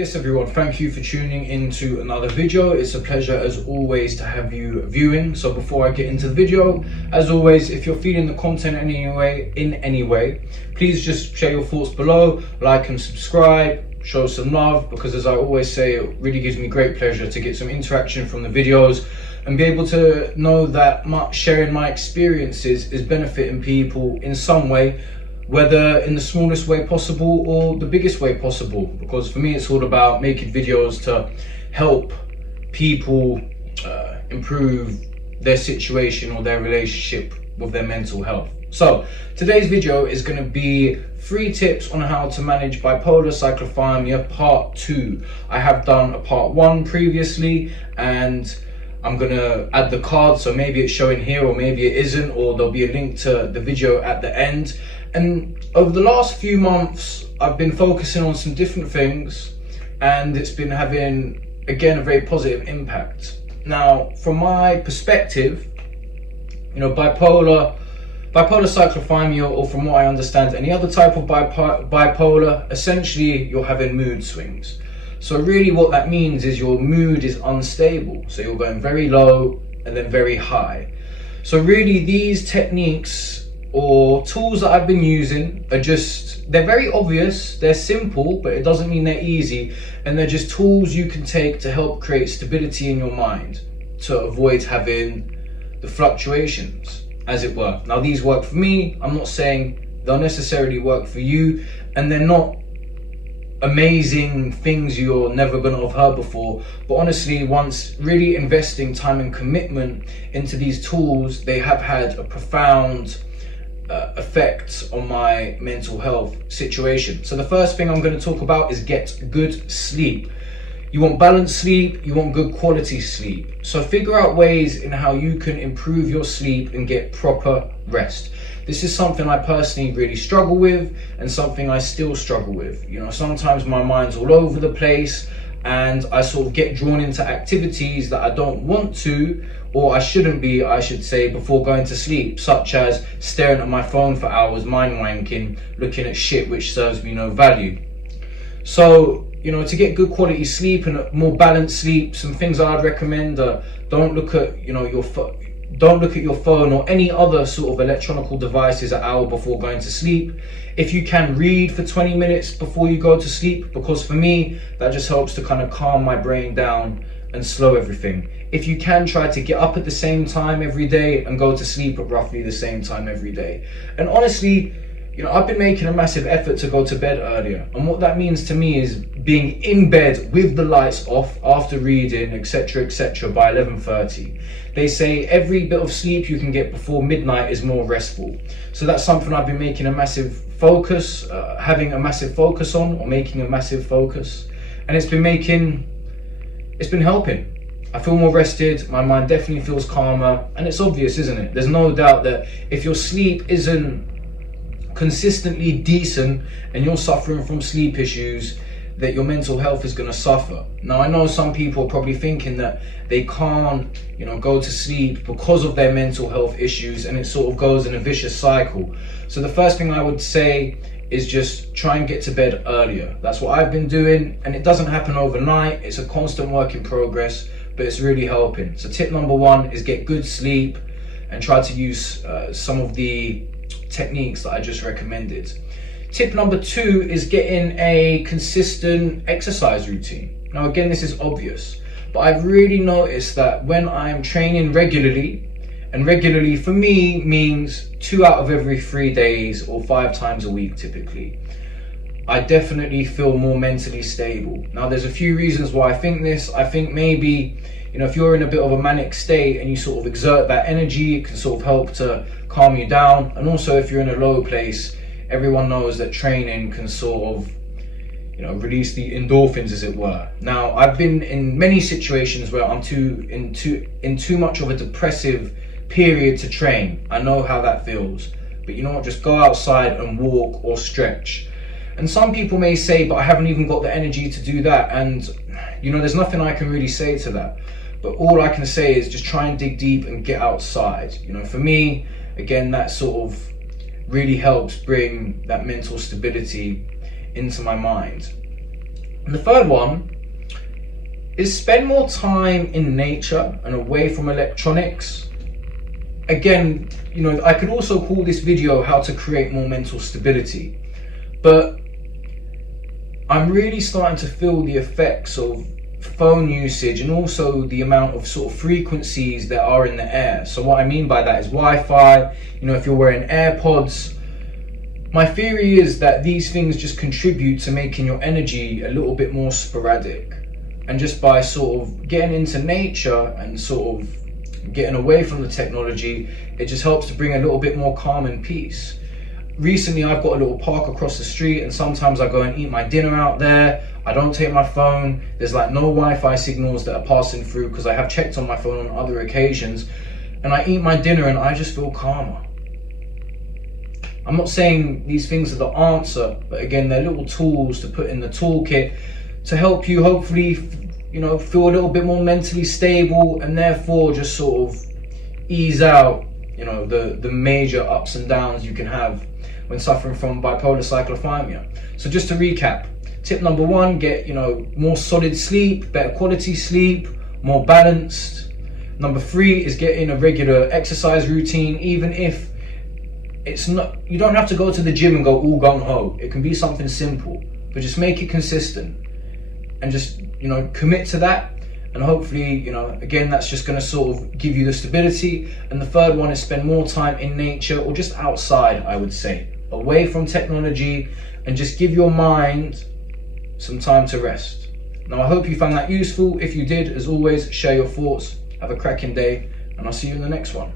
Yes everyone, thank you for tuning into another video. It's a pleasure as always to have you viewing. So before I get into the video, as always, if you're feeling the content in any way, please just share your thoughts below, like and subscribe, show some love, because as I always say, it really gives me great pleasure to get some interaction from the videos and be able to know that sharing my experiences is benefiting people in some way, whether in the smallest way possible or the biggest way possible. Because for me, it's all about making videos to help people improve their situation or their relationship with their mental health. So today's video is going to be 3 tips on how to manage bipolar cyclothymia part 2. I have done a part 1 previously, and I'm gonna add the card, so maybe it's showing here or maybe it isn't, or there'll be a link to the video at the end. And over the last few months, I've been focusing on some different things, and it's been having, again, a very positive impact. Now, from my perspective, bipolar cyclothymia, or from what I understand, any other type of bipolar, essentially you're having mood swings. So really what that means is your mood is unstable. So you're going very low and then very high. So really these techniques or tools that I've been using are they're very obvious, they're simple, but it doesn't mean they're easy. And they're just tools you can take to help create stability in your mind, to avoid having the fluctuations, as it were. Now these work for me. I'm not saying they'll necessarily work for you, and they're not amazing things you're never going to have heard before, but honestly, once really investing time and commitment into these tools, they have had a profound effect on my mental health situation. So the first thing I'm going to talk about is get good sleep. You want balanced sleep, you want good quality sleep. So figure out ways in how you can improve your sleep and get proper rest. This is something I personally really struggle with, and something I still struggle with. Sometimes my mind's all over the place and I sort of get drawn into activities that I don't want to, or I shouldn't be, I should say, before going to sleep, such as staring at my phone for hours, mind wanking, looking at shit which serves me no value. So, to get good quality sleep and a more balanced sleep, some things I'd recommend are don't look at your phone or any other sort of electronic devices an hour before going to sleep. If you can, read for 20 minutes before you go to sleep, because for me, that just helps to kind of calm my brain down and slow everything. If you can, try to get up at the same time every day and go to sleep at roughly the same time every day. And honestly, I've been making a massive effort to go to bed earlier. And what that means to me is being in bed with the lights off after reading, etc., by 11:30. They say every bit of sleep you can get before midnight is more restful. So that's something I've been making a massive focus, making a massive focus. And it's been helping. I feel more rested, my mind definitely feels calmer, and it's obvious, isn't it? There's no doubt that if your sleep isn't consistently decent and you're suffering from sleep issues, that your mental health is going to suffer. Now I know some people are probably thinking that they can't go to sleep because of their mental health issues, and it sort of goes in a vicious cycle. So the first thing I would say is just try and get to bed earlier. That's what I've been doing, and it doesn't happen overnight. It's a constant work in progress, but it's really helping. So tip number 1 is get good sleep and try to use some of the techniques that I just recommended. Tip number 2 is getting a consistent exercise routine. Now again, this is obvious, but I've really noticed that when I'm training regularly, and regularly for me means 2 out of every 3 days or 5 times a week typically, I definitely feel more mentally stable. Now there's a few reasons why I think this. I think maybe if you're in a bit of a manic state and you sort of exert that energy, it can sort of help to calm you down. And also if you're in a low place, everyone knows that training can sort of release the endorphins, as it were. Now I've been in many situations where I'm in too much of a depressive period to train. I know how that feels, but just go outside and walk or stretch. And some people may say, but I haven't even got the energy to do that, and there's nothing I can really say to that. But all I can say is just try and dig deep and get outside. For me, again, that sort of really helps bring that mental stability into my mind. And the third one is spend more time in nature and away from electronics. Again, you know, I could also call this video how to create more mental stability, but I'm really starting to feel the effects of phone usage and also the amount of sort of frequencies that are in the air. So what I mean by that is Wi-Fi, you know, if you're wearing AirPods. My theory is that these things just contribute to making your energy a little bit more sporadic. And just by sort of getting into nature and sort of getting away from the technology, it just helps to bring a little bit more calm and peace. Recently, I've got a little park across the street, and sometimes I go and eat my dinner out there. I don't take my phone. There's like no Wi-Fi signals that are passing through because I have checked on my phone on other occasions. And I eat my dinner and I just feel calmer. I'm not saying these things are the answer, but again, they're little tools to put in the toolkit to help you hopefully, you know, feel a little bit more mentally stable, and therefore just sort of ease out, you know, the major ups and downs you can have when suffering from bipolar cyclothymia. So just to recap, tip number one, get, you know, more solid sleep, better quality sleep, more balanced. Number three is get in a regular exercise routine, even if it's not, you don't have to go to the gym and go all gung-ho. It can be something simple, but just make it consistent and just, you know, commit to that. And hopefully, you know, again, that's just going to sort of give you the stability. And the third one is spend more time in nature, or just outside, I would say, away from technology, and just give your mind some time to rest. Now, I hope you found that useful. If you did, as always, share your thoughts. Have a cracking day, and I'll see you in the next one.